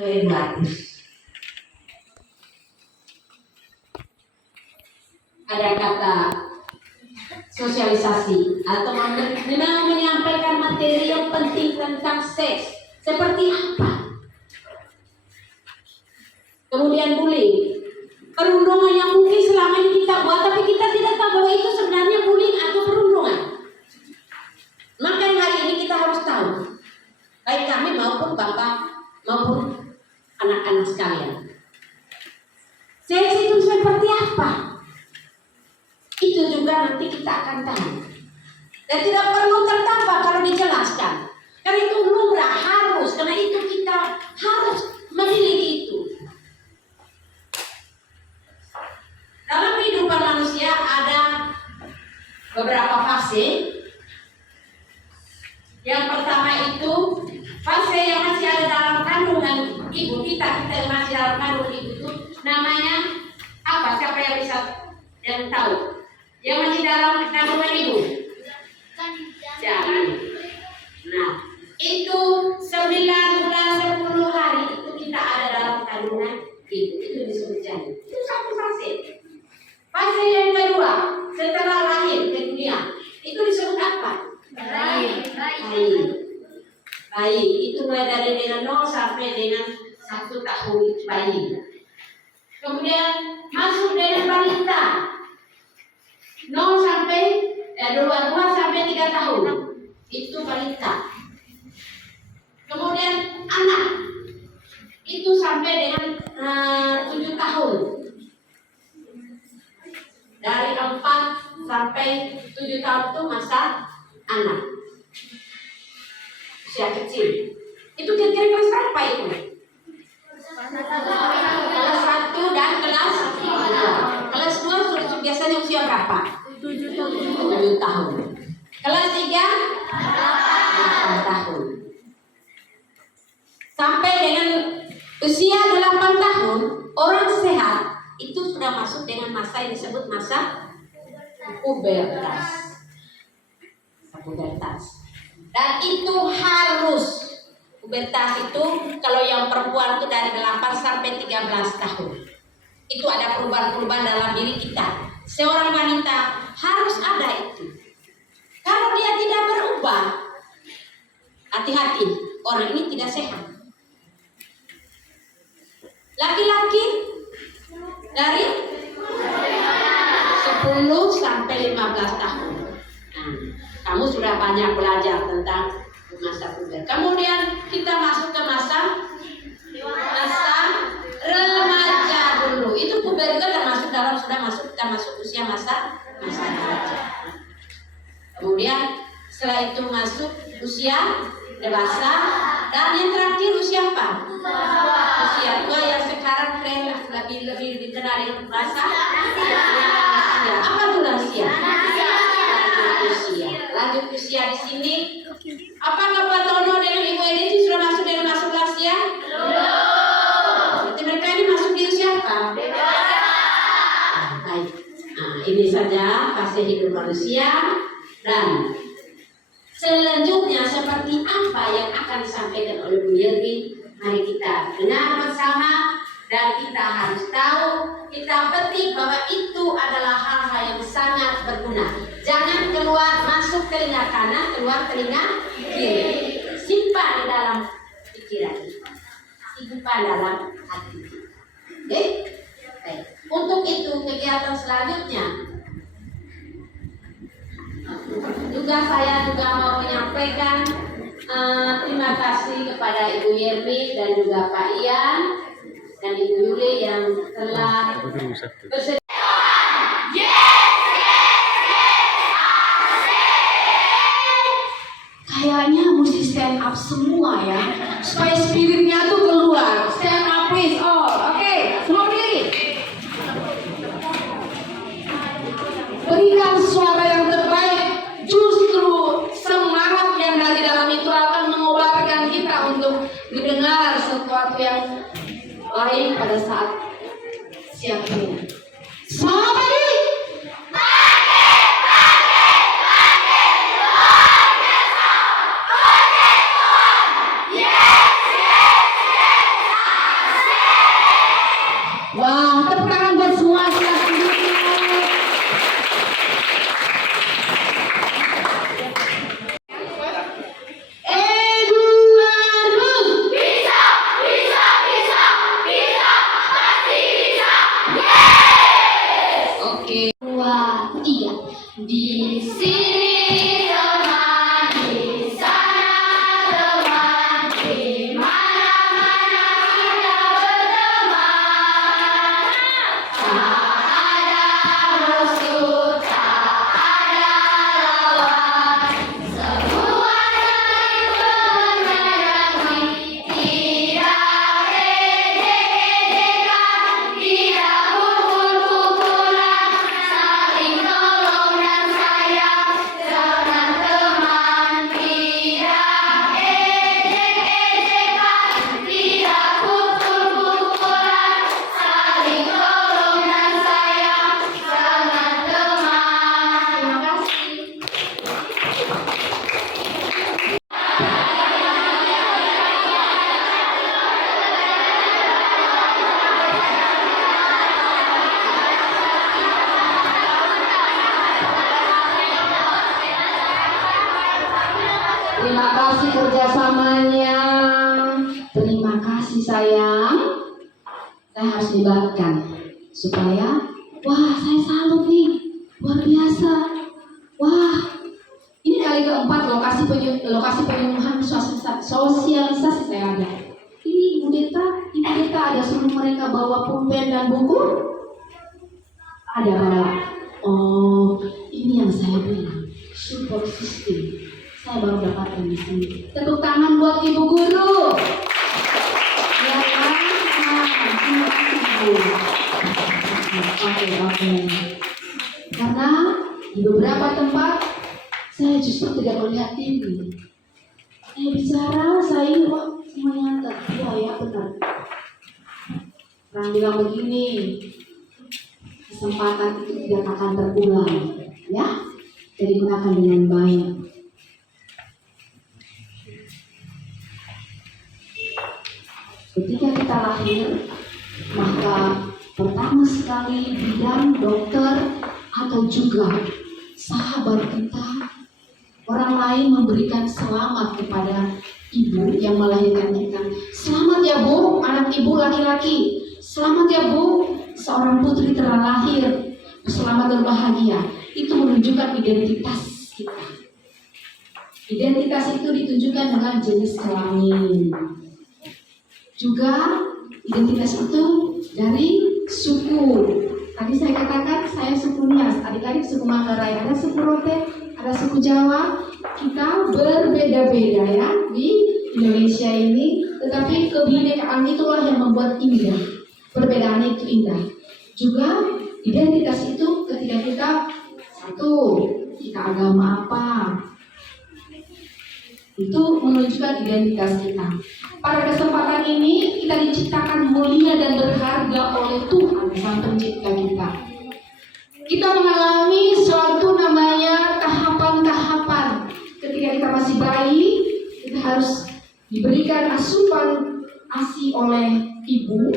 2000. Ada kata sosialisasi atau menyampaikan materi yang penting tentang seks seperti apa. Kemudian bullying, perundungan yang mungkin selama ini kita buat tapi kita tidak tahu bahwa itu sebenarnya bullying atau perundungan. Maka hari ini kita harus tahu, baik kami maupun bapak maupun anak-anak sekalian, seks itu seperti apa. Itu juga nanti kita akan tahu. Dan tidak perlu tertampar kalau dijelaskan. Karena itu lumrah, harus. Karena itu kita harus memiliki itu. Dalam kehidupan manusia ada beberapa fase. Yang pertama itu fase yang masih ada dalam kandungan ibu kita yang masih dalam kandungan ibu itu namanya apa? Siapa yang bisa yang tahu? Yang masih dalam kandungan ibu? Janin. Nah, itu 9 bulan 10 hari itu kita ada dalam kandungan ibu. Itu disebut janin. Itu satu fase. Fase yang kedua, setelah lahir ke dunia, itu disebut apa? Bayi. Itu mulai dari dengan 0 sampai dengan 1 tahun bayi. Kemudian masuk dengan balita. 2 sampai 3 tahun itu balita. Kemudian anak itu sampai dengan 7 tahun. Dari 4 sampai 7 tahun itu masa anak, usia kecil. Itu kira-kira kelas berapa itu? Kelas 1 dan kelas 2. Kelas 2 biasanya usia berapa? 7 tahun. Kelas 3 8 tahun. Sampai dengan usia 8 tahun orang sehat itu sudah masuk dengan masa yang disebut masa pubertas. Dan itu harus pubertas itu kalau yang perempuan itu dari 8 sampai 13 tahun. Itu ada perubahan-perubahan dalam diri kita. Seorang wanita harus ada itu. Kalau dia tidak berubah, hati-hati, orang ini tidak sehat. Laki-laki dari 10 sampai 15 tahun. Nah, kamu sudah banyak belajar tentang masa puber. Kemudian kita masuk ke masa remaja dulu. Itu puber juga termasuk dalam kita masuk usia masa remaja. Kemudian setelah itu masuk usia dewasa dan yang terakhir usia apa? Usia tua yang sekarang lebih dikenal dengan bahasa lansia. Apa tuh lansia? Lanjut usia di sini. Apakah Pak Tono dengan Ibu Edith sudah masuk lansia? Belum. Berarti mereka ini masuk di usia apa? Baik. Nah, ini saja fase hidup manusia. Dan selanjutnya seperti apa yang akan disampaikan oleh Bu Yermi, mari kita dengar bersama dan kita harus tahu, kita petik bahwa itu adalah hal-hal yang sangat berguna. Jangan keluar masuk telinga kanan, keluar telinga kiri. Simpan di dalam pikiran, simpan dalam hati. Oke? Baik. Untuk itu kegiatan selanjutnya saya juga mau menyampaikan terima kasih kepada Ibu Yermi dan juga Pak Ian dan Ibu Yuli yang telah bersedia. Kayaknya mesti stand up semua ya, supaya spiritnya tuh keluar. Stand up please all. Oke, semua berdiri. Berikan suara yang terbaik. Justru semangat yang dari dalam itu akan mengobarkan kita untuk mendengar sesuatu yang lain pada saat siang ini. Semangat pagi! Di sini teman, di sana teman, di mana-mana kita berteman. Tak ada musuh, tak ada lawan. Semua saling menyayangi, tidak ejek-ejekan, tidak pukul-pukulan, saling tolong dan sayang, senang teman. Tidak ejek-ejekan, tidak pukul-pukulan, saling tolong dan sayang, senang teman. Terima kasih. Terima kasih kerjasamanya. Terima kasih sayang. Saya harus libatkan supaya, wah saya salut nih, luar biasa. Wah, ini kali keempat lokasi penyuluhan sosialisasi saya ada. Ini Ibu Deta ada suruh mereka bawa pulpen dan buku. Ada bawa. Oh, ini yang saya bilang support system. Saya baru dapatkan di sini. Tepuk tangan buat Ibu Guru. Ya kan? Terima kasih Bu. Oke. Karena di beberapa tempat saya justru tidak melihat ini. Saya bicara, saya wah semuanya nyata. Iya ya benar. Orang bilang begini, kesempatan itu tidak akan terulang, ya. Jadi gunakan dengan baik. Ketika kita lahir, maka pertama sekali bidan, dokter, atau juga sahabat kita, orang lain memberikan selamat kepada ibu yang melahirkan kita. Selamat ya Bu, anak ibu laki-laki. Selamat ya Bu, seorang putri telah lahir. Selamat dan bahagia. Itu menunjukkan identitas kita. Identitas itu ditunjukkan dengan jenis kelamin. Juga identitas itu dari suku. Tadi saya katakan saya suku Nias, adik-adik suku Manggarai, ada suku Rote, ada suku Jawa. Kita berbeda-beda ya di Indonesia ini, tetapi kebinekaan itulah yang membuat indah. Perbedaan itu indah. Juga identitas itu ketika kita satu, kita agama apa, itu menunjukkan identitas kita. Pada kesempatan ini kita diciptakan mulia dan berharga oleh Tuhan Sang Pencipta kita. Kita mengalami suatu namanya tahapan-tahapan. Ketika kita masih bayi, kita harus diberikan asupan ASI oleh ibu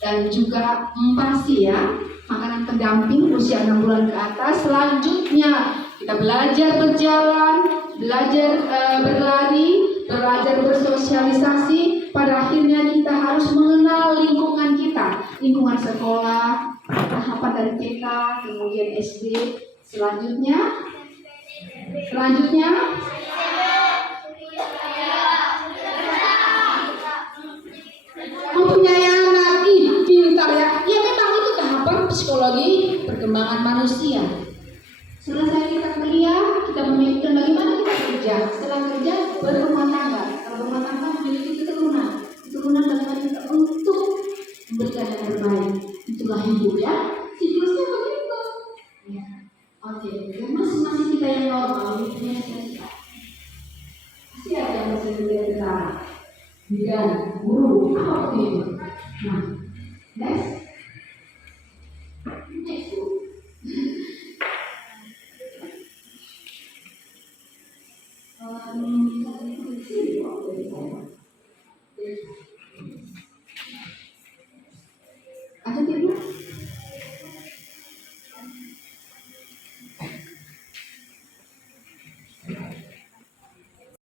dan juga MPASI ya, makanan pendamping usia 6 bulan ke atas. Selanjutnya kita belajar berjalan, belajar berlari, belajar bersosialisasi. Pada akhirnya kita harus mengenal lingkungan kita, lingkungan sekolah, tahapan dari TK, kemudian SD. Selanjutnya mempunyai anak, pintar ya. Ya memang itu tahapan psikologi perkembangan manusia. Selesai kita kuliah, kita memikirkan bagaimana kita kerja. Setelah kerja, berumah tangga. Kalau berumah tangga memiliki keturunan. Keturunan bagaimana kita untuk memberikan yang terbaik. Itulah hidup ya. Siklusnya begitu. Ya. Oke, dan masing-masing kita yang normal, hidupnya sehat. Pasti ada yang bisa dilihat ke sana. Bidan,